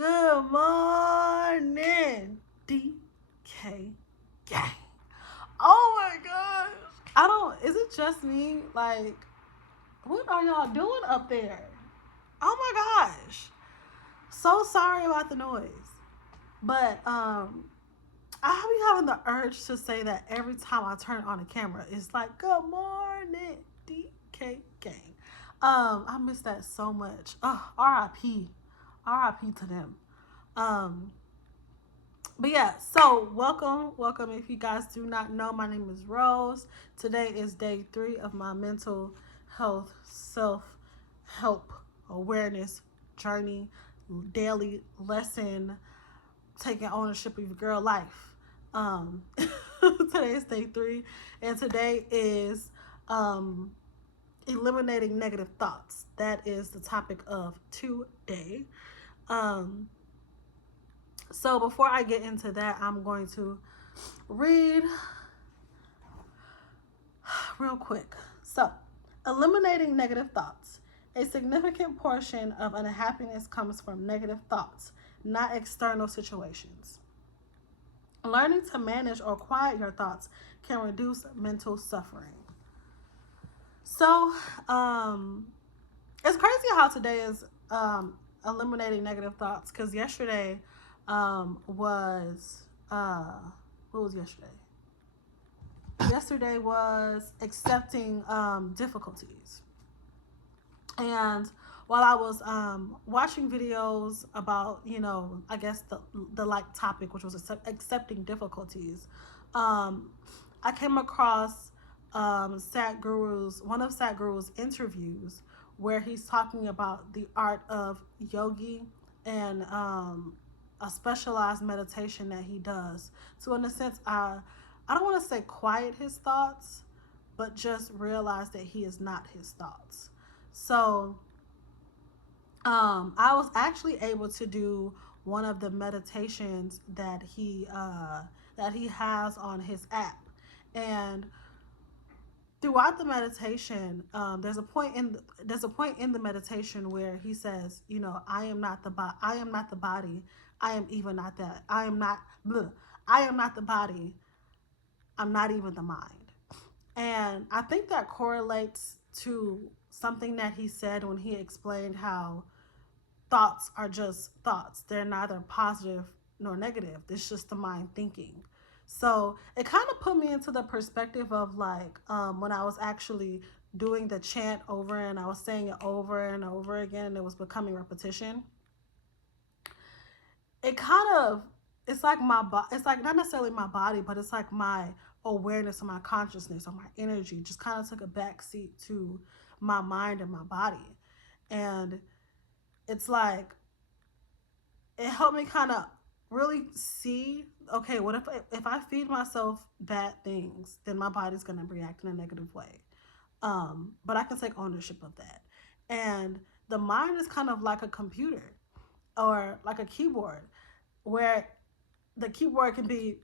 Good morning, DK gang. Oh my gosh. Is it just me? Like, what are y'all doing up there? Oh my gosh. So sorry about the noise. But, I be having the urge to say that every time I turn on the camera. It's like, good morning, DK gang. I miss that so much. Oh, RIP. RIP to them. Um, but yeah, so welcome. If you guys do not know, my name is Rose. Today is day 3 of my mental health self help awareness journey, daily lesson, taking ownership of your girl life. Today is day 3, and today is um, eliminating negative thoughts. That is the topic of today. Um, So before I get into that, I'm going to read real quick. So, eliminating negative thoughts. A significant portion of unhappiness comes from negative thoughts, not external situations. Learning to manage or quiet your thoughts can reduce mental suffering. So, it's crazy how today is eliminating negative thoughts, because yesterday was what was yesterday? Yesterday was accepting difficulties. And while I was watching videos about, I guess the like topic, which was accepting difficulties, um, I came across one of Sadhguru's interviews, where he's talking about the art of yogi and a specialized meditation that he does. So in a sense, I don't want to say quiet his thoughts, but just realize that he is not his thoughts. So I was actually able to do one of the meditations that he has on his app. And throughout the meditation, there's a point in the meditation where he says, I am not I am not the body. I am even not that. I am not. Bleh, I am not the body. I'm not even the mind. And I think that correlates to something that he said when he explained how thoughts are just thoughts. They're neither positive nor negative. It's just the mind thinking. So it kind of put me into the perspective of, like, when I was actually doing the chant over, and I was saying it over and over again, and it was becoming repetition. It kind of, it's like it's like not necessarily my body, but it's like my awareness or my consciousness or my energy just kind of took a back seat to my mind and my body. And it's like, it helped me kind of really see, okay, what if I feed myself bad things, then my body's going to react in a negative way. But I can take ownership of that. And the mind is kind of like a computer or like a keyboard, where the keyboard can be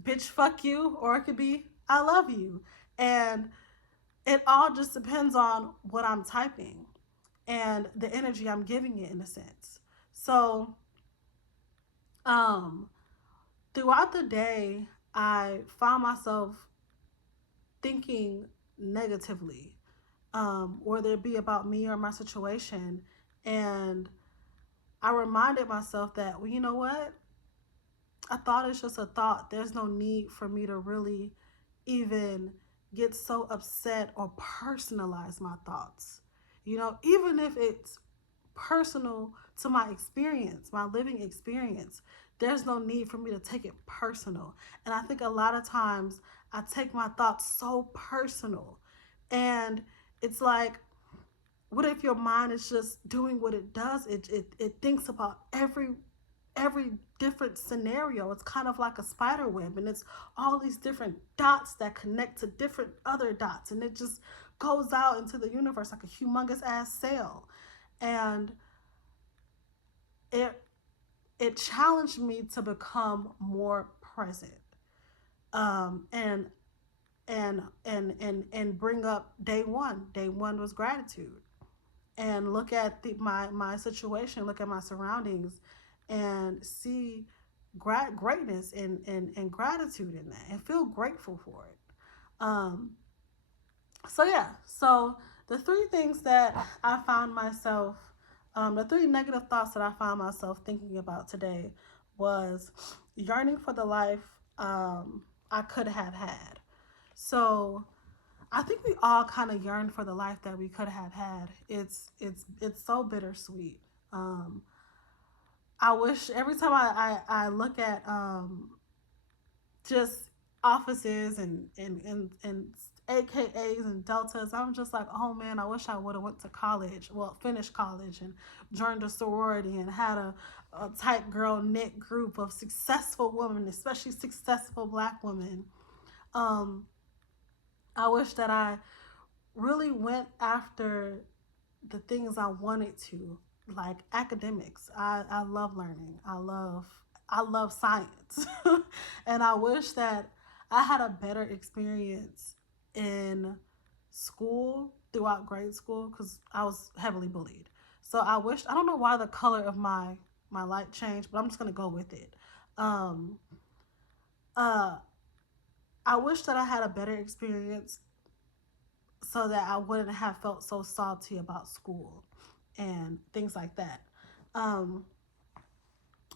bitch fuck you, or it could be I love you. And it all just depends on what I'm typing and the energy I'm giving it, in a sense. So um throughout the day, I found myself thinking negatively, whether it be about me or my situation. And I reminded myself that, well, you know what? A thought is just a thought. There's no need for me to really even get so upset or personalize my thoughts. Even if it's personal to my experience, my living experience, there's no need for me to take it personal. And I think a lot of times I take my thoughts so personal. And it's like, what if your mind is just doing what it does? It thinks about every different scenario. It's kind of like a spider web, and it's all these different dots that connect to different other dots, and it just goes out into the universe like a humongous ass sail. And it it challenged me to become more present, and bring up day one. Day one was gratitude. and look at my situation, look at my surroundings, and see greatness and gratitude in that, and feel grateful for it. Um, so yeah, so the three things that I found myself, the three negative thoughts that I found myself thinking about today was yearning for the life I could have had. So I think we all kind of yearn for the life that we could have had. It's so bittersweet. Um, I wish every time I look at just offices and AKAs and deltas, I'm just like, oh man, I wish I would have went to college, well, finished college and joined a sorority and had a tight girl knit group of successful women, especially successful black women. Um, I wish that I really went after the things I wanted to, like academics. I love learning. I love science. And I wish that I had a better experience in school throughout grade school because I was heavily bullied. So I don't know why the color of my light changed, but I'm just gonna go with it. Um, uh, I wish that I had a better experience so that I wouldn't have felt so salty about school and things like that. Um,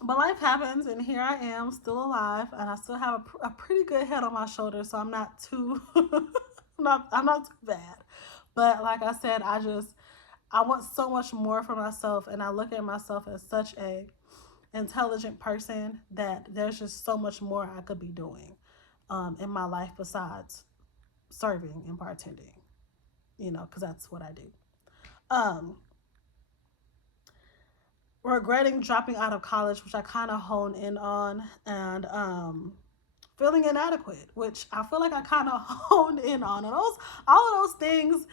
but life happens, and here I am, still alive, and I still have a pretty good head on my shoulders, so I'm not too, I'm not too bad. But like I said, I want so much more for myself, and I look at myself as such a intelligent person that there's just so much more I could be doing in my life besides serving and bartending. Because that's what I do. Um, Regretting dropping out of college, which I kind of honed in on, and feeling inadequate, which I feel like I kind of honed in on. And all of those things,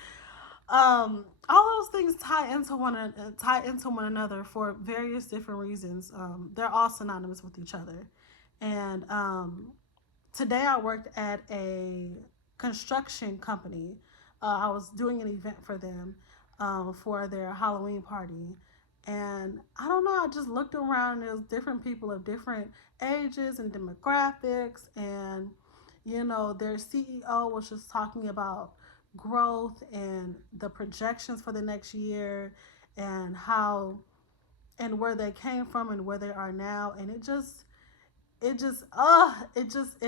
all those things tie into one another for various different reasons. They're all synonymous with each other, and today I worked at a construction company. I was doing an event for them for their Halloween party. And I don't know, I just looked around and there was different people of different ages and demographics. And, their CEO was just talking about growth and the projections for the next year and how and where they came from and where they are now. And it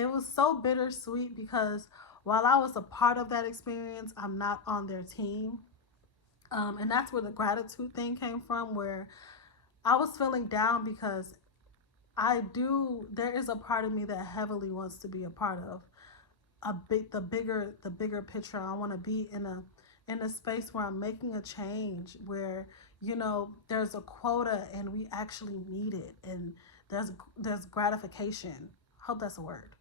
was so bittersweet because while I was a part of that experience, I'm not on their team. And that's where the gratitude thing came from, where I was feeling down because there is a part of me that heavily wants to be a part of the bigger picture. I want to be in a space where I'm making a change, where there's a quota and we actually need it, and there's gratification. Hope that's a word.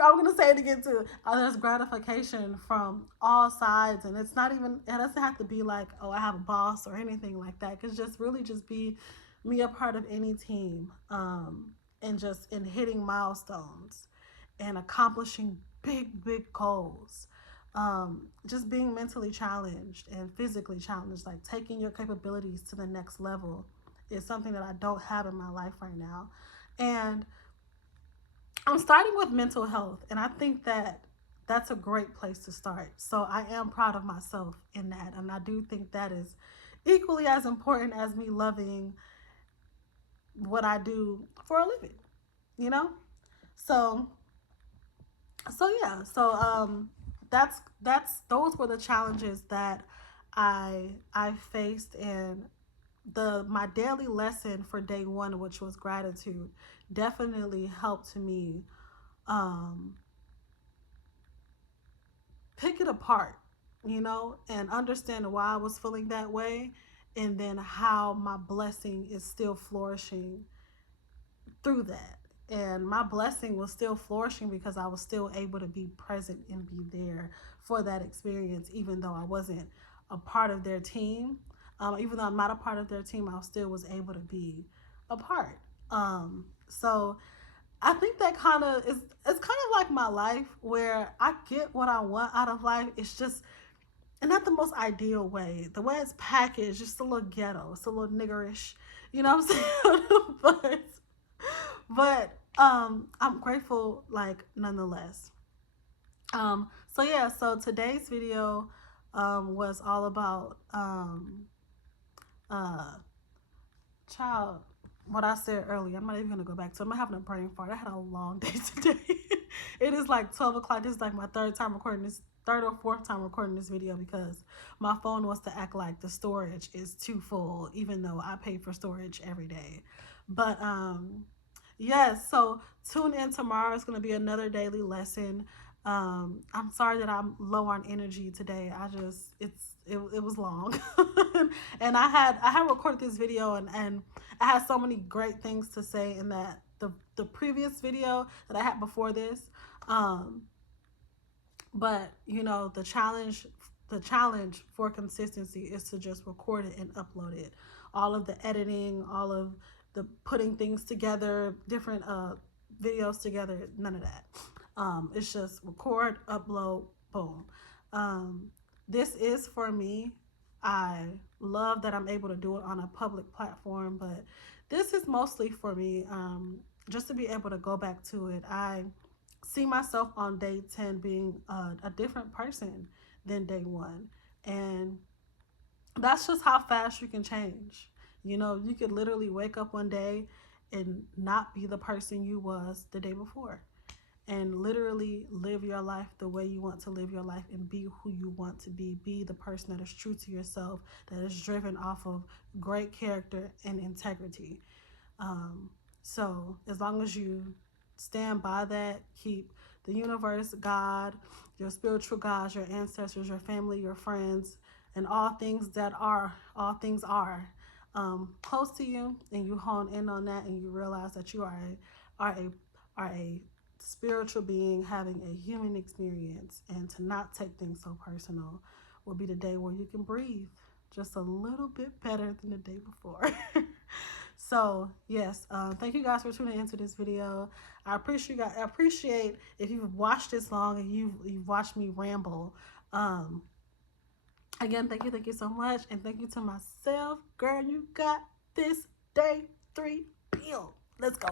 I'm gonna say it again too. There's gratification from all sides, and it doesn't have to be like, oh, I have a boss or anything like that. Cause just really just be me a part of any team, and just in hitting milestones and accomplishing big goals. Just being mentally challenged and physically challenged, like taking your capabilities to the next level, is something that I don't have in my life right now, and I'm starting with mental health, and I think that that's a great place to start. So I am proud of myself in that, and I do think that is equally as important as me loving what I do for a living. You know, so so that's those were the challenges that I faced, and the my daily lesson for day one, which was gratitude, definitely helped me um pick it apart, and understand why I was feeling that way, and then how my blessing is still flourishing through that. And my blessing was still flourishing because I was still able to be present and be there for that experience, even though I wasn't a part of their team. Even though I'm not a part of their team, I still was able to be a part. So I think that kind of it's kind of like my life, where I get what I want out of life. It's just and not the most ideal way. The way it's packaged, just a little ghetto. It's a little niggerish. You know what I'm saying? but I'm grateful, like, nonetheless. So yeah, so today's video was all about uh child, what I said earlier. I'm not even gonna go back to it. I'm having a brain fart. I had a long day today. It is like 12 o'clock. This is like my third or fourth time recording this video because my phone wants to act like the storage is too full, even though I pay for storage every day. But yes, so tune in tomorrow. It's gonna be another daily lesson. I'm sorry that I'm low on energy today. It was long. And I had recorded this video, and I had so many great things to say in that the previous video that I had before this. Um but you know, the challenge for consistency is to just record it and upload it. All of the editing, all of the putting things together, different videos together, none of that. It's just record, upload, boom. um this is for me. I love that I'm able to do it on a public platform, but this is mostly for me, just to be able to go back to it. I see myself on day 10 being a different person than day one. And that's just how fast you can change. You know, you could literally wake up one day and not be the person you was the day before, and literally live your life the way you want to live your life and be who you want to be the person that is true to yourself, that is driven off of great character and integrity. um, so as long as you stand by that, keep the universe, God, your spiritual guides, your ancestors, your family, your friends, and all things are close to you, and you hone in on that, and you realize that you are a spiritual being having a human experience, and to not take things so personal will be the day where you can breathe just a little bit better than the day before. So yes, thank you guys for tuning into this video. I appreciate if you've watched this long and you've watched me ramble. Um, Again, thank you so much, and thank you to myself, girl. You got this. Day 3 peeled. Let's go.